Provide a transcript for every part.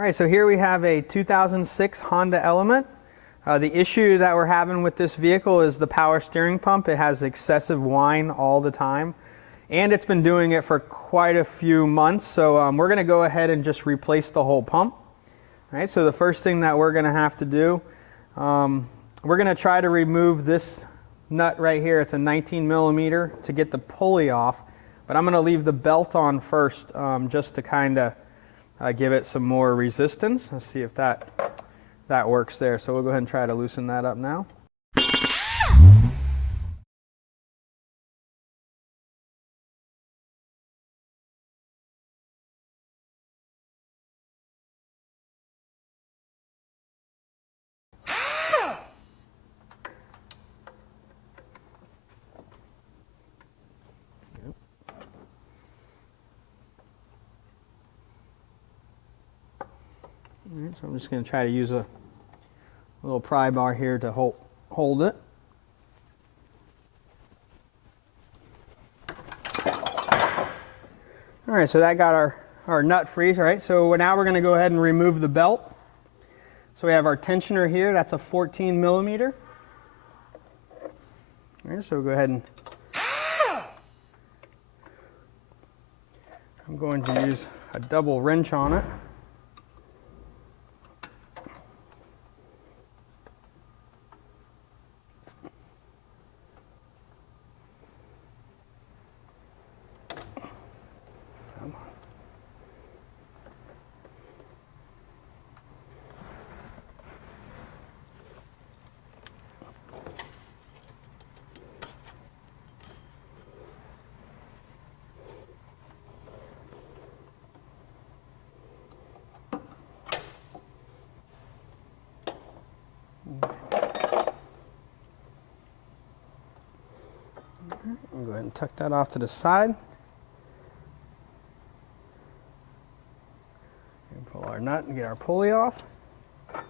All right, so here we have a 2006 Honda Element. The issue that we're having with this vehicle is the power steering pump. It has excessive whine all the time, and it's been doing it for quite a few months. So we're going to go ahead and just replace the whole pump. All right, so the first thing that we're going to have to do, we're going to try to remove this nut right here. It's a 19 millimeter to get the pulley off, but I'm going to leave the belt on first just to kind of give it some more resistance. Let's see if that works there. So we'll go ahead and try to loosen that up now. All right, so I'm just going to try to use a little pry bar here to hold it. All right, so that got our nut free. All right, so now we're going to go ahead and remove the belt. So we have our tensioner here. That's a 14 millimeter. All right, so we'll go ahead and I'm going to use a double wrench on it. I'll go ahead and tuck that off to the side. And pull our nut and get our pulley off. All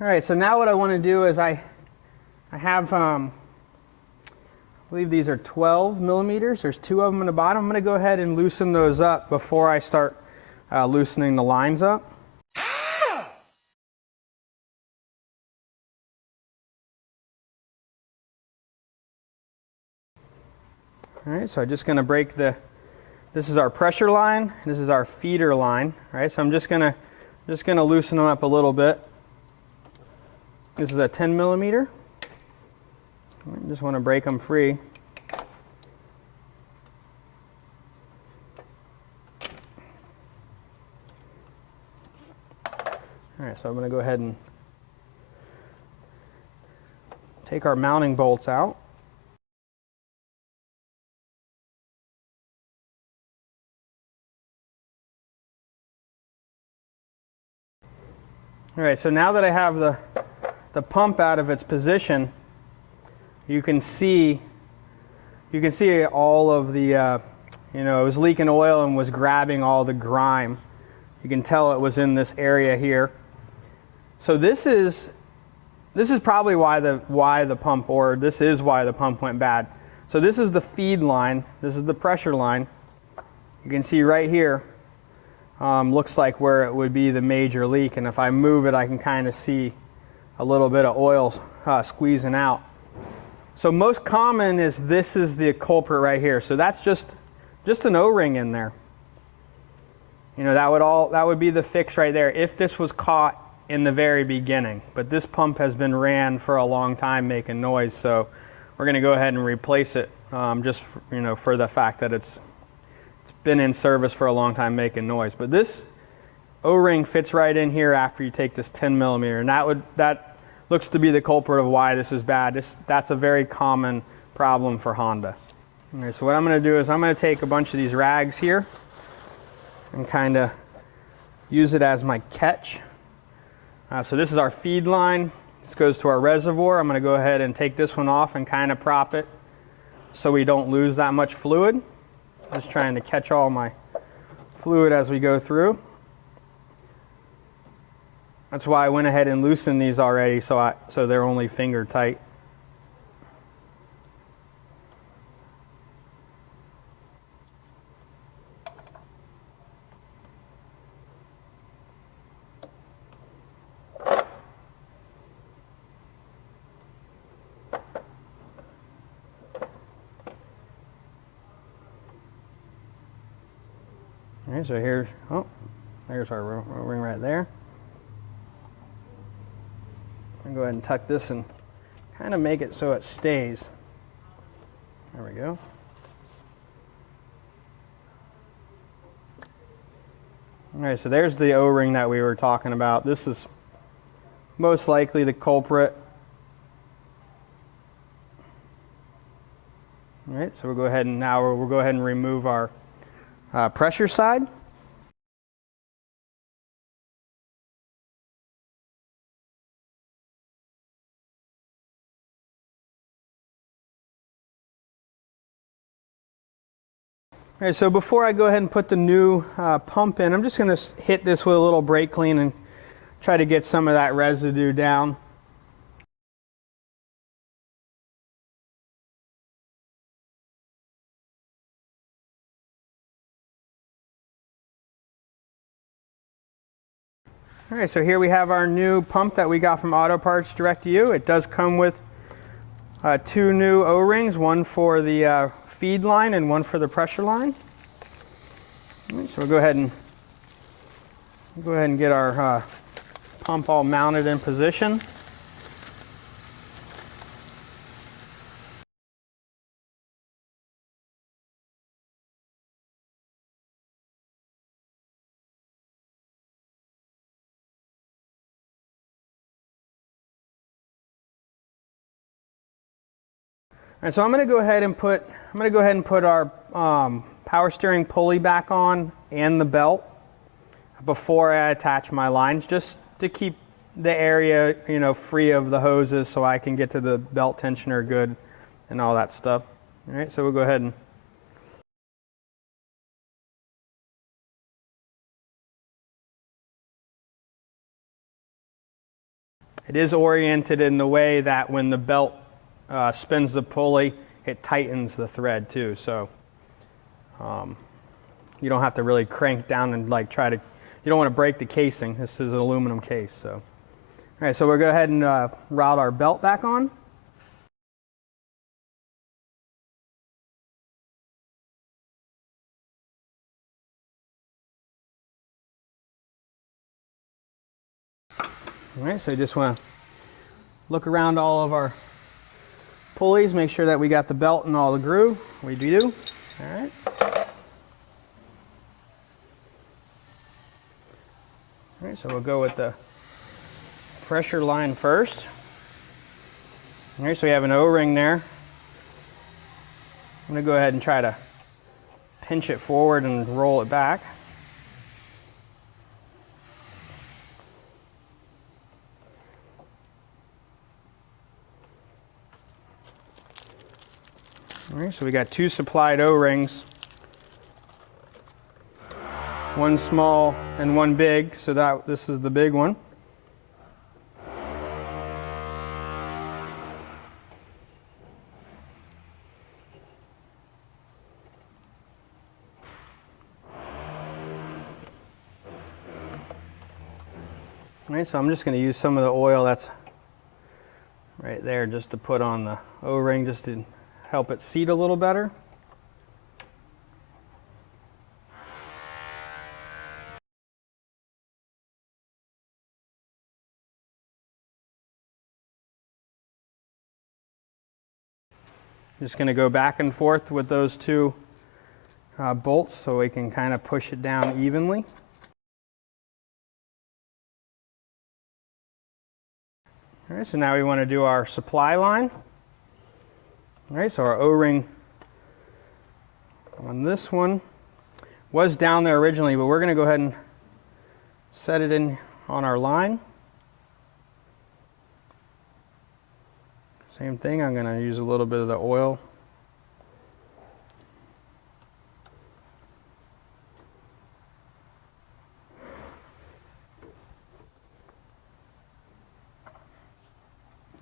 right, so now what I want to do is I have, I believe these are 12 millimeters. There's two of them in the bottom. I'm going to go ahead and loosen those up before I start loosening the lines up. All right, so I'm just going to break this is our pressure line, this is our feeder line. All right, so I'm just going to loosen them up a little bit. This is a 10 millimeter. I just want to break them free. All right, so I'm going to go ahead and take our mounting bolts out. All right, so now that I have the pump out of its position, you can see all of the, it was leaking oil and was grabbing all the grime. You can tell it was in this area here. So this is probably why the pump, or this is why the pump went bad. So this is the feed line. This is the pressure line. You can see right here. Looks like where it would be the major leak, and if I move it I can kind of see a little bit of oil squeezing out. So most common is this is the culprit right here. So that's just an O-ring in there. That would be the fix right there if this was caught in the very beginning. But this pump has been ran for a long time making noise, so we're going to go ahead and replace it just for the fact that it's been in service for a long time making noise. But this O-ring fits right in here after you take this 10 millimeter, and that looks to be the culprit of why this is bad. That's a very common problem for Honda. All right, so what I'm going to do is I'm going to take a bunch of these rags here and kind of use it as my catch. So this is our feed line. This goes to our reservoir. I'm going to go ahead and take this one off and kind of prop it so we don't lose that much fluid. Just trying to catch all my fluid as we go through. That's why I went ahead and loosened these already, so they're only finger tight. All right, so here's, oh, there's our O-ring right there. I'll go ahead and tuck this and kind of make it so it stays. There we go. All right, so there's the O-ring that we were talking about. This is most likely the culprit. All right, so we'll go ahead and now we'll go ahead and remove our pressure side. All right, so before I go ahead and put the new pump in, I'm just going to hit this with a little brake clean and try to get some of that residue down. All right, so here we have our new pump that we got from Auto Parts Direct to You. It does come with two new O-rings, one for the feed line and one for the pressure line. All right, so we'll go ahead and get our pump all mounted in position. And so I'm going to go ahead and put our power steering pulley back on and the belt before I attach my lines, just to keep the area, you know, free of the hoses so I can get to the belt tensioner good and all that stuff. All right, so we'll go ahead and it is oriented in the way that when the belt spins the pulley, it tightens the thread too, so you don't have to really crank down and like you don't want to break the casing. This is an aluminum case. So, all right, so we'll go ahead and route our belt back on. All right, so you just want to look around all of our pulleys, make sure that we got the belt and all the groove. We do. All right. All right, so we'll go with the pressure line first. All right, so we have an O-ring there. I'm going to go ahead and try to pinch it forward and roll it back. All right, so we got two supplied O-rings, one small and one big, so this is the big one. All right, so I'm just going to use some of the oil that's right there just to put on the O-ring, just to help it seat a little better. Just going to go back and forth with those two bolts so we can kind of push it down evenly. All right, so now we want to do our supply line. All right, so our O-ring on this one was down there originally, but we're going to go ahead and set it in on our line. Same thing, I'm going to use a little bit of the oil.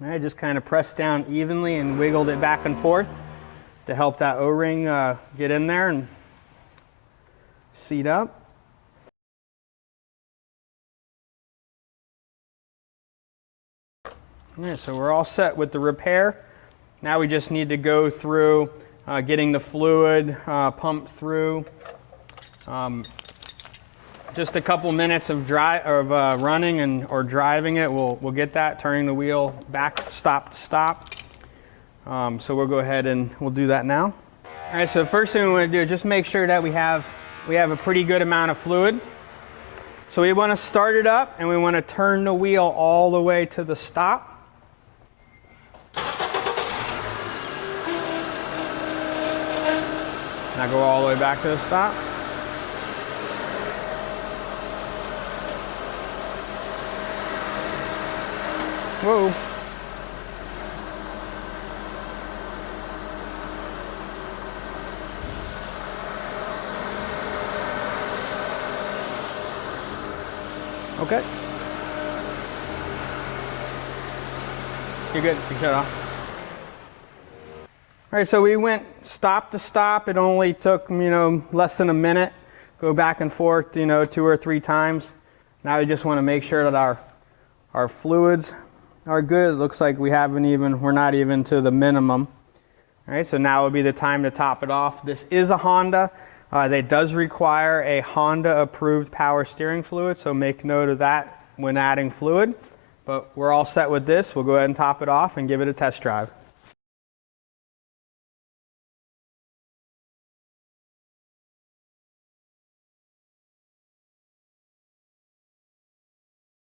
I just kind of pressed down evenly and wiggled it back and forth to help that O-ring get in there and seat up. All right, so we're all set with the repair. Now we just need to go through getting the fluid pumped through. just a couple minutes of running or driving it. We'll get that, turning the wheel back, stop to stop. So we'll go ahead and we'll do that now. All right, so the first thing we want to do is just make sure that we have a pretty good amount of fluid. So we want to start it up and we want to turn the wheel all the way to the stop. Now go all the way back to the stop. Whoa. Okay. You're good. You shut off. All right, so we went stop to stop. It only took, less than a minute. Go back and forth, 2 or 3 times. Now we just want to make sure that our fluids are good. It looks like we're not even to the minimum. All right, so now would be the time to top it off. This is a Honda. That does require a Honda approved power steering fluid, so make note of that when adding fluid. But we're all set with this. We'll go ahead and top it off and give it a test drive.